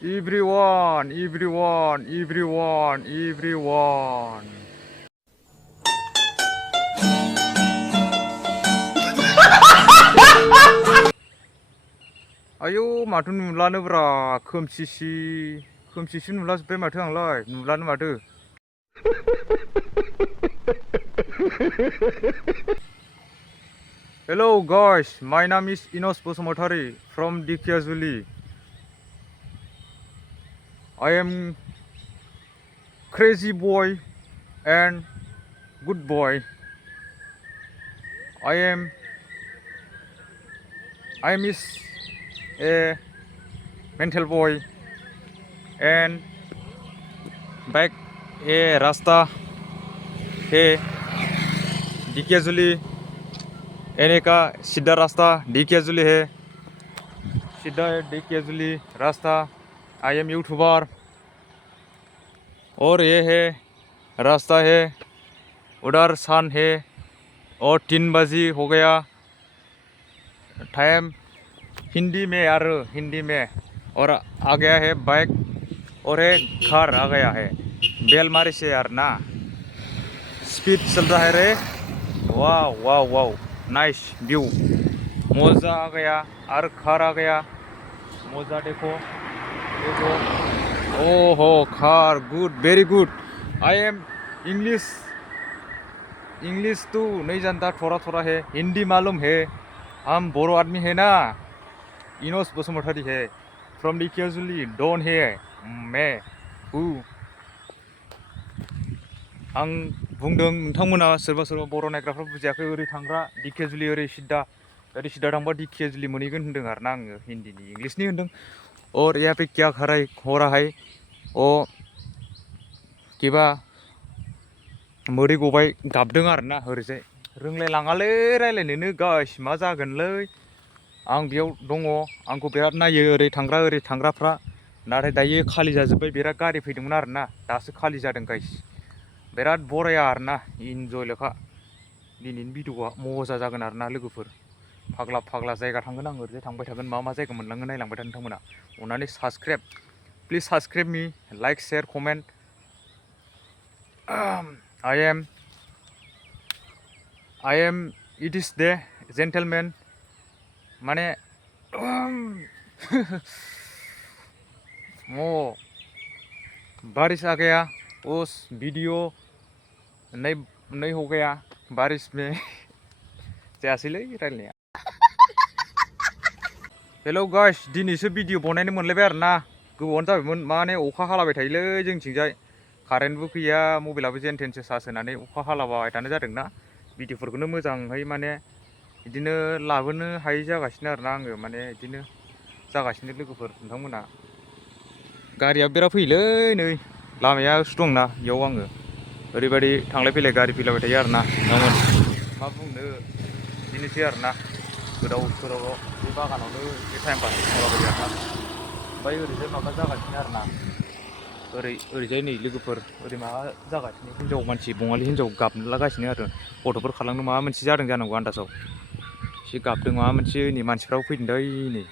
Everyone, everyone, everyone, everyone. आयौ माथो नुलानो ब्रा खोमसिसि नुलाजोब्बाय माथो आंलाय नुलानो माथो Hello guys, my name is Enosh from Dikiazuli. I am crazy boy and good boy. I miss a mental boy and back a rasta he Dikiazuli एने का सीधा रास्ता डिकियाजुली है सीधा डिकियाजुली रास्ता आई एम यूट्यूबर और ये है रास्ता है उधर सन है और 3 बजे हो गया टाइम हिंदी में यार हिंदी में और आ गया है बाइक और है कार आ गया है बेलमारी से यार ना स्पीड चल रहा है रे वाह वाह वाह नाइस व्यू मजा आ गया और कार आ गया मजा देखो ओहो car good very good I am English तो नहीं जानता थोड़ा थोड़ा है हिंदी मालूम है हम बोरो आदमी है ना इनोस बसुमतारी है फ्रॉम डिकियाजुली डोन है मैं आं बुंदों नोंथांमोना सोरबा सोरबा बर' नायग्राफ्रा बुजियाखै ओरै थांग्रा डिकियाजुलि ओरै सिदा थांबा डिकियाजुलि मोनहैगोन होनदों आरोना आङो हिन्दीनि इंग्लिशनि होनदों और यहाँ पे क्या हो रहा है ओ किबा मोदै गबाय गाबदों आरोना ओरैजाय रोंलाय लाङालै रायलायनोनो गाइस मा जागोनलै आं बेयाव दङ आंखौ बिराद नायो ओरै थांग्राफ्रा नाथाय दायो खालि जाजोब्बाय बिराद गारि फैदोंमोन आरोना दासो खालि जादों गाइस बिराद बराया आरोना इन्जय लेखा दिनैनि भिडिअआ मजा जागोन आरोना लोगोफोर फाग्ला जायगा थांगोन आं ओरैजाय थांबाय थागोन मा जायगा मोनलाङो नायलांबाय था नोंथांमोना अननानै please subscribe me like share comment I am it is the gentleman माने ओ बारिश आ गया उस वीडियो नहीं हो गया बारिश में जायासैलै रायलायनाया हेलौ गाइस दिनैसो भिडिअ बनायनो मोनलायबाय आरोना गोबावानो जाबायमोन माने अखा हालाबाय थायोलै जोंथिंजाय कारेन्टबो गैया मबाइलाबो जेन थेनसो चार्ज होनानै अखा हालाबाय थानाय जादोंना भिडिअफोरखौनो मोजाङै माने बिदिनो लाबोनो हायै जागासिनो आरोना आङो माने बिदिनो जागासिनो लोगोफोर नोंथांमोना गारिया बिराद फैयोलै नै लामायासो दंना बेयाव आङो ओरैबायदि थांलाय फैलाय गारि फैलाबाय थायो आरोना नोंथांमोन मा बुंनो बिदिनोसै आरोना गोदाव सोराव बे बागानावनो एसे टाइम पास खालामबाय आरोना ओमफ्राय ओरैजाय माबा जागासिनो आरोना ओरैजाय नै लोगोफोर ओरै माबा जागासिनो हिन्जाव मानसि बङालि हिन्जाव गाबलागासिनो आरो गथ'फोर खालामनो माबा मोनसे जादों जानांगौ आन्दासाव एसे गाबदों माबा मोनसे नै मानसिफ्राबो फैदों दै नै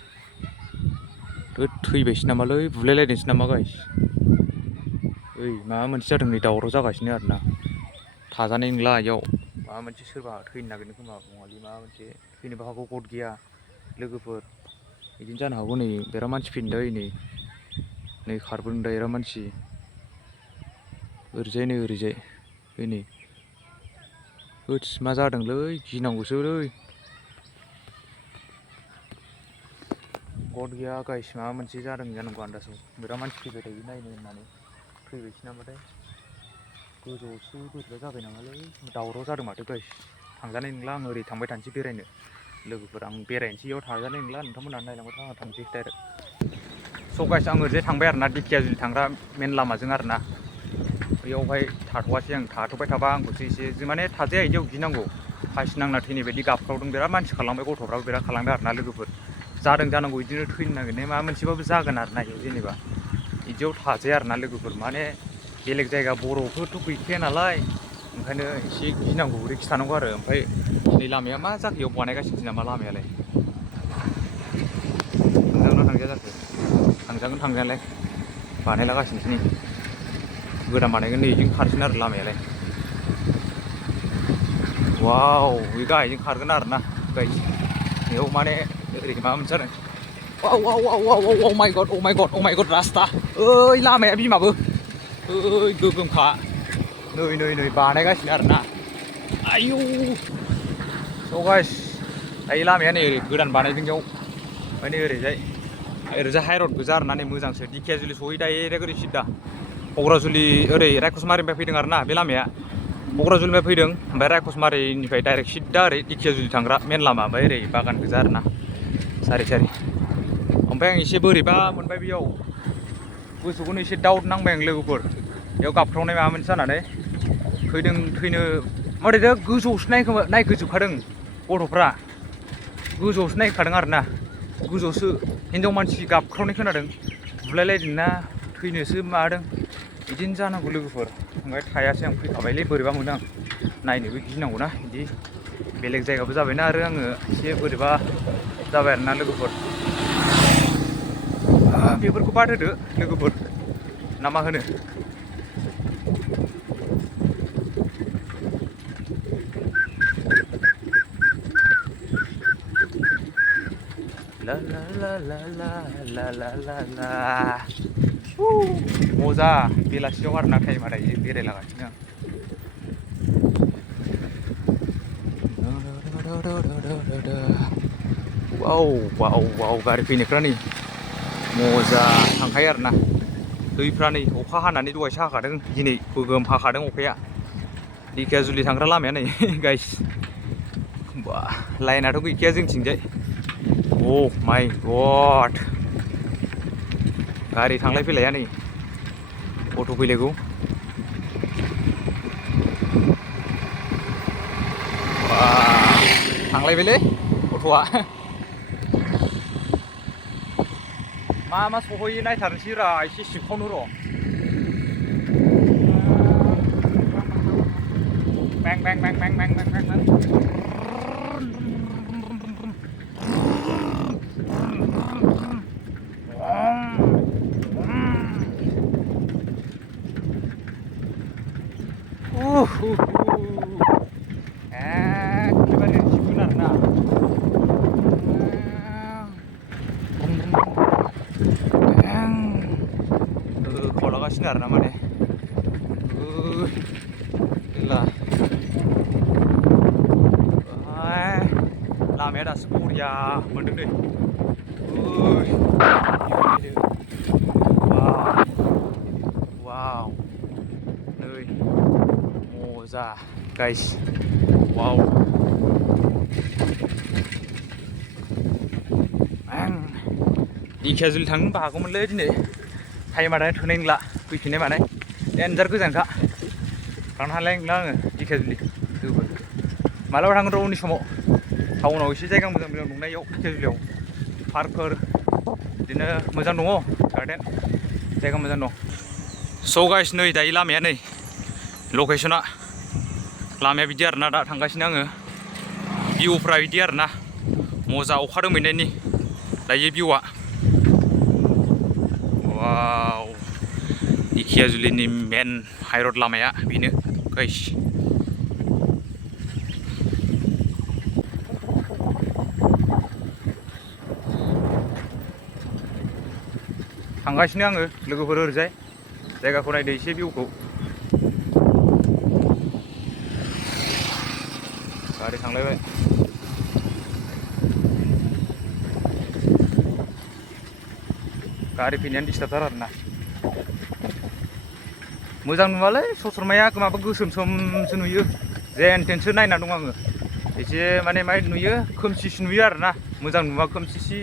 थैबायसो नामालै बुलायलायदोंसो नामा गाइस ओइ माबा मोनसे जादों नै दावराव जागासिनो आरोना थाजानाय नंला इयाव माबा मोनसे सोरबा थैनो नागिरदों खोमा बङालि माबा मोनसे थैनोबो हागौ गद गैया लोगोफोर बिदिनो जानो हागौ नै बिराद मानसि फैदों दै नै खारबोदों दा बिराद मानसि ओरैजाय नै होथस मा जादोंलै गिनांगौसोलै गद गैया गाइस माबा मोनसे जादों जानांगौ आन्दासाव बिराद मानसि फैबाय थायो नायनो होननानै फैबायसो नामाथाय गोजौआवसो बोरैबा जाबाय नामालै दावराव जादों माथो गाइस थांजानाय नंला आं ओरै थांबाय थानोसै बेरायनो लोगोफोर आं बेरायनोसै इयाव थाजानाय नंला नोंथांमोना नायलांबाय था आं थांसै डाइरेक्ट स' गाइस आं ओरैजाय थांबाय आरोना डिकियाजुलि थांग्रा मेन लामाजों आरोना बैयावहाय थाथ'वासै आं थाथ'बाय थाबा आंखौसो एसे माने थाजाया बिदियाव गिनांगौ फासि नांना थैनाय बायदि गाबख्रावदों बिराद मानसि खालामबाय गथ'फ्राबो बिराद खालामदों आरोना लोगोफोर जादों जानांगौ बिदिनो थैनो नागिरनाय माबा मोनसेबाबो जागोन आरोना जेनेबा बिदियाव थाजाया आरोना लोगोफोर माने बेलेग जायगा बर'फोरथ' गैखाया नालाय ओंखायनो एसे गिनांगौ रिक्स थानांगौ आरो ओमफ्राय नै लामाया मा जायगायाव बानायगासिनो नामा लामायालाय थांजागोना थांजाया जाखो थांजागोन थांनायालाय बानायलागासिनोसो नै गोदान बानायगोन नै इजों खारसिन आरो लामायालाय वाव बे गाहायजों खारगोन आरो ना गाइस बेयाव माने ओरै माबा मोनसे जादों वाव वाव वाव वाव वाव अ माय गड रास्ता ओइ लामाया बिमाबो ओइ गोगोमखा नै बानायगासिनो आरो ना आयौ स' गाइस दायो लामाया नै ओरै गोदान बानायदों बेयाव माने ओरैजाय हाइरड गोजा आरो ना नै मोजांसो दिखियाजुलि सहै डाइरेक्ट ओरै सिदा क'क्राझुलि ओरै रायखसमारिनिफ्राय फैदों आरो ना बे लामाया क'क्राझुलिनिफ्राय फैदों ओमफ्राय रायखसमारिनिफ्राय डाइरेक्ट सिदा ओरै दिखियाजुलि थांग्रा मेन लामा ओमफ्राय ओरै बागान गोजा आरो ना सारि ओमफ्राय आं एसे बोरैबा मोनबाय बेयाव गोसोखौनो एसे डाउट नांबाय आं लोगोफोर बेयाव गाबख्रावनाय माबा मोनसे जानानै थैनो माथो गोजौआवसो नायखोजोबखादों गथ'फ्रा गोजौआवसो नायखादों आरो ना गोजौआवसो हिनजाव मानसि गाबख्रावनाय खोनादों बुलायलायदों ना थैनोसो मादों बिदिनो जानांगौ लोगोफोर ओमफ्राय थायासै आं फैखाबायलै बोरैबा मोनो आं नायनोबो गिनांगौना बिदि बेलेग जायगाबो जाबायना आरो आङो एसे बोरैबा जाबाय आरो ना लोगोफोर बेफोरखौ बाद होदो लोगोफोर ना मा होनो ला ला ला ला ला ला ला ला ला मजा बेलासियाव आरोना टाइमा दायो बेरायलागासिनो आं वाव गारि फैनायफ्रा नै मजा थांखायो आरोना दैफ्रा नै अखा हानानै दहायसो हाखादों दिनै गोगोम हाखादों अखाया दिखियाजुलि थांग्रा लामाया नै गाइस बा लाइनाथ' गैखाया जोंथिंजाय अ माय गड गारि थांलाय फैलाया नै अट' फैलायगौ थांलायबायलै अट'आ मा सहैयो नायथारनोसै रा एसे सिबखावनो र' बें बें बें बें बें बें बें एखेबारे सिबगोन आरोना खावलागासिनो आरोना माने लामाया दासो बरिया मोनदों दै वाव नै मजा गाइस वाव दिखियाजुलि थांनोबो हागौमोनलै दिनै टाइमा दानो थोनाय नंला फैफिननाय मानाय देनजार गोजानखा थांनो हानाय नंला आङो दिखियाजुलि मालाबा थांगोन र' उननि समाव टाउनाव एसे जायगा मोजां दंना इयाव दिखियाजुलियाव पार्कफोर बिदिनो मोजां दङ गार्डेन जायगा मोजां दं स' गाइस नै दायो लामाया नै लकेसना लामाया बिदि आरोना दा थांगासिनो आङो भिउफ्रा बिदि आरोना मजा अखा दोमैनायनि दायो भिउआ वाव दिखियाजुलिनि मेन हाइरड लामाया बेनो गाइस थांगासिनो आङो लोगोफोर ओरैजाय जायगाखौ नायदो एसे भिउखौ गारि थांलायबाय गारि फैनायानो डिस्टार्बथार आरोना मोजां नुवालै ससरमाया माबा गोसोम सोमसो नुयो जेन थेनसो नायना दं आङो एसे माने मा नुयो खोमसिसो नुयो आरोना मोजां नुवा खोमसिसि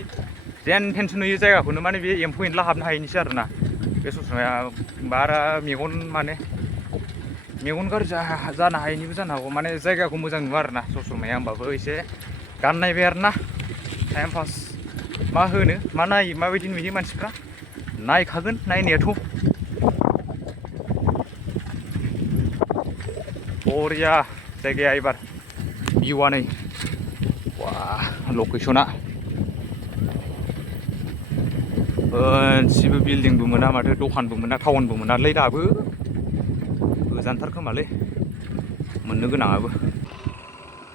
जेन थेनसो नुयो जायगाखौनो माने बे एम्फौ एनला हाबनो हायैनिसो आरोना बे ससरमाया बारा मेगन गाज्रि जानो हायैनिबो जानो हागौ माने जायगाखौ मोजां नुवा आरोना ससरमाया होमबाबो एसे गान नायबाय आरोना टाइम पास मा होनो मा नायो माबायदि नुयो मानसिफ्रा नायखागोन नायनायाथ' बरिया जायगाया एबार भिउआ नै वा लकेसना मोनसेबो बिल्डिंबो मोना माथो दखानबो मोना टाउनबो मोनालै दाबो गोजानथार खोमालै मोननो गोनाङाबो।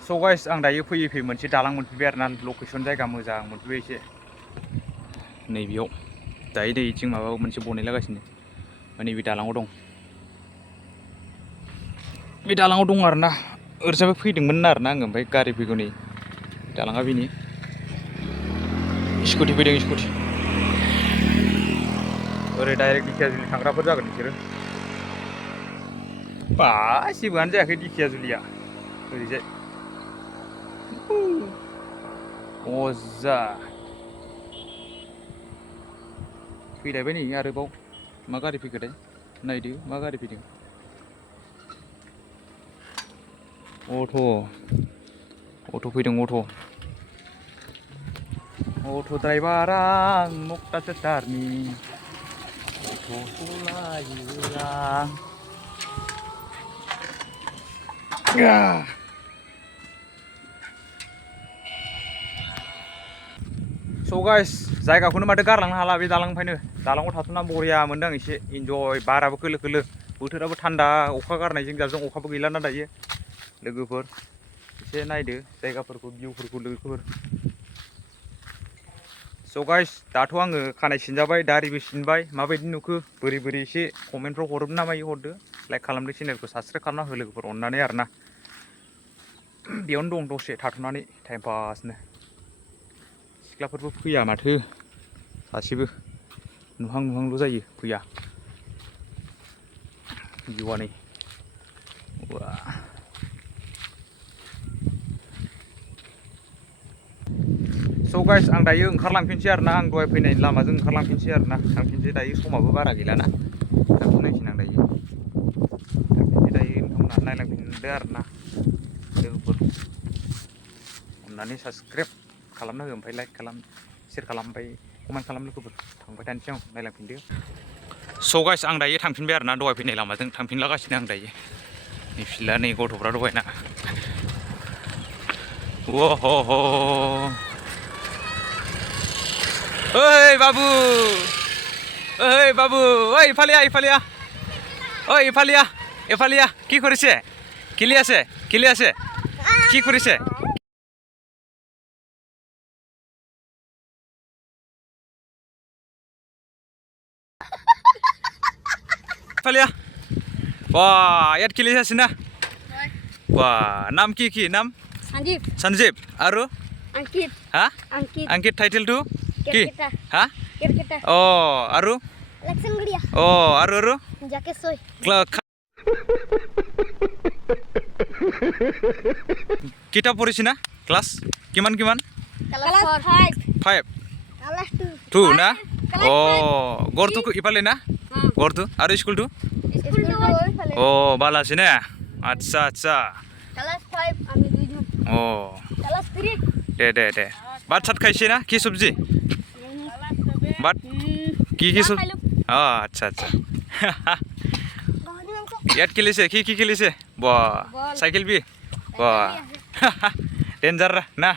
स' गाइस आं दायो फैयै फैयै मोनसे दालां मोनफैबाय आरोना लकेसन जायगा मोजां मोनफैबाय एसे नैबेयाव दायो नै बिथिं माबा मोनसे बनायलागासिनो नैबे दालाङाव दं बे दालाङाव दं आरोना ओरैजाबो फैदोंमोन आरोना आङो ओमफ्राय गारि फैगौ नै दालाङा बेनि स्कुटि फैदों स्कुटि ओरै डाइरेक्ट दिखियाजुलि थांग्राफोर जागोन बिसोरो बा जेबोआनो जायाखै दिखियाजुलिया ओरैजाय अजा फैलायबाय नै आरोबाव मा गारि फैखोथाय नायदो मा गारि फैदों अट' फैदों अट' ड्राइभारा आं मक्ता सेटारनि अट'खौ लायो आं स' गाइस जायगाखौनो माथो गारलांनो हाला बे दालांनिफ्रायनो दालाङाव थाथ'ना बरिया मोनदों एसे इन्जय बाराबो खोलो खोलो बोथोराबो थान्दा अखा गारनायजों जाबजों अखाबो गैलाना दायो लोगोफोर एसे नायदो जायगाफोरखौ भिउफोरखौ लोगोफोर स' गाइस दाथ' आङो खानाय सिनजाबाय दारिबो सिनबाय माबायदि नुखो बोरै बोरै एसे कमेन्टफ्राव हरोबो ना मायो हरदो लाइक खालामदो चेनेलखौ साबसक्राइब खालामना हो लोगोफोर अननानै आरोना बेयावनो दं दसे थाथ'नानै टाइम पासनो सिख्लाफोरबो फैया माथो सासेबो नुहांल' जायो फैया भिउआ नै वा स' गाइस आं दायो ओंखारलांफिनसै आरोना आं दहाय फैनाय लामाजों ओंखारलांफिनसै आरोना थांफिनसै दायो समाबो बारा गैलाना थांफिननांसिगोन आं दायो नोंथांमोनहा नायलांफिनदो आरोना लोगोफोर अननानै साबसक्राइब खालामना हो ओमफ्राय लाइक खालाम शेयार खालाम ओमफ्राय कमेन्ट खालाम लोगोफोर थांबाय थानोसै आं नायलांफिनदो स' गाइस आं दायो थांफिनबाय आरोना दहाय फैनाय लामाजों थांफिनलागासिनो आं दायो नै फिला नै गथ'फ्रा दहायना वह ओइ बाबु ओइ ইফালিয়া কি কৰিছে খেলি আছে কি কৰিছে ইফালিয়া বাহ ইয়াত খেলি আছে না বাহ নাম কি নাম সঞ্জীৱ আৰু অংকিত হা অংকিত টাইটেলটো কি হা অ আৰু অ আৰু কিতাপ পঢ়িছি না ক্লাছ কিমান ক্লাছ 5 2 না অ গৰটো ইফালে না গৰটো আৰু স্কুলটো অ ভাল আছে না আচ্ছা ক্লাছ 5 আমি দুইজন অ ক্লাছ 3 দে ভাত সাত খাইছে না কি সবজি ভাত কি সবজি অ আচ্ছা ইয়াত খেলিছে কি খেলিছে বাহ সাইকেল বি বাহ ডেঞ্জাৰ না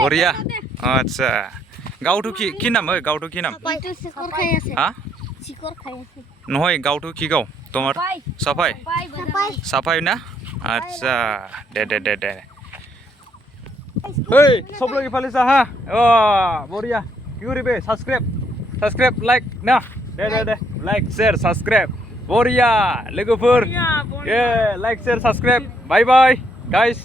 বঢ়িয়া আচ্ছা গাঁৱটো কি নাম গাঁৱটো কি নাম হা নহয় গাঁৱটো কি গাঁও তোমাৰ চাফাই না আচ্ছা দে এই সব লোক ইফালে যা হা অ বঢ়িয়া কি কৰিবে সাবস্ক্রাইব লাইক না দে লাইক শেয়ার সাবস্ক্রাইব বঢ়িয়া লোগোफोर like share subscribe bye guys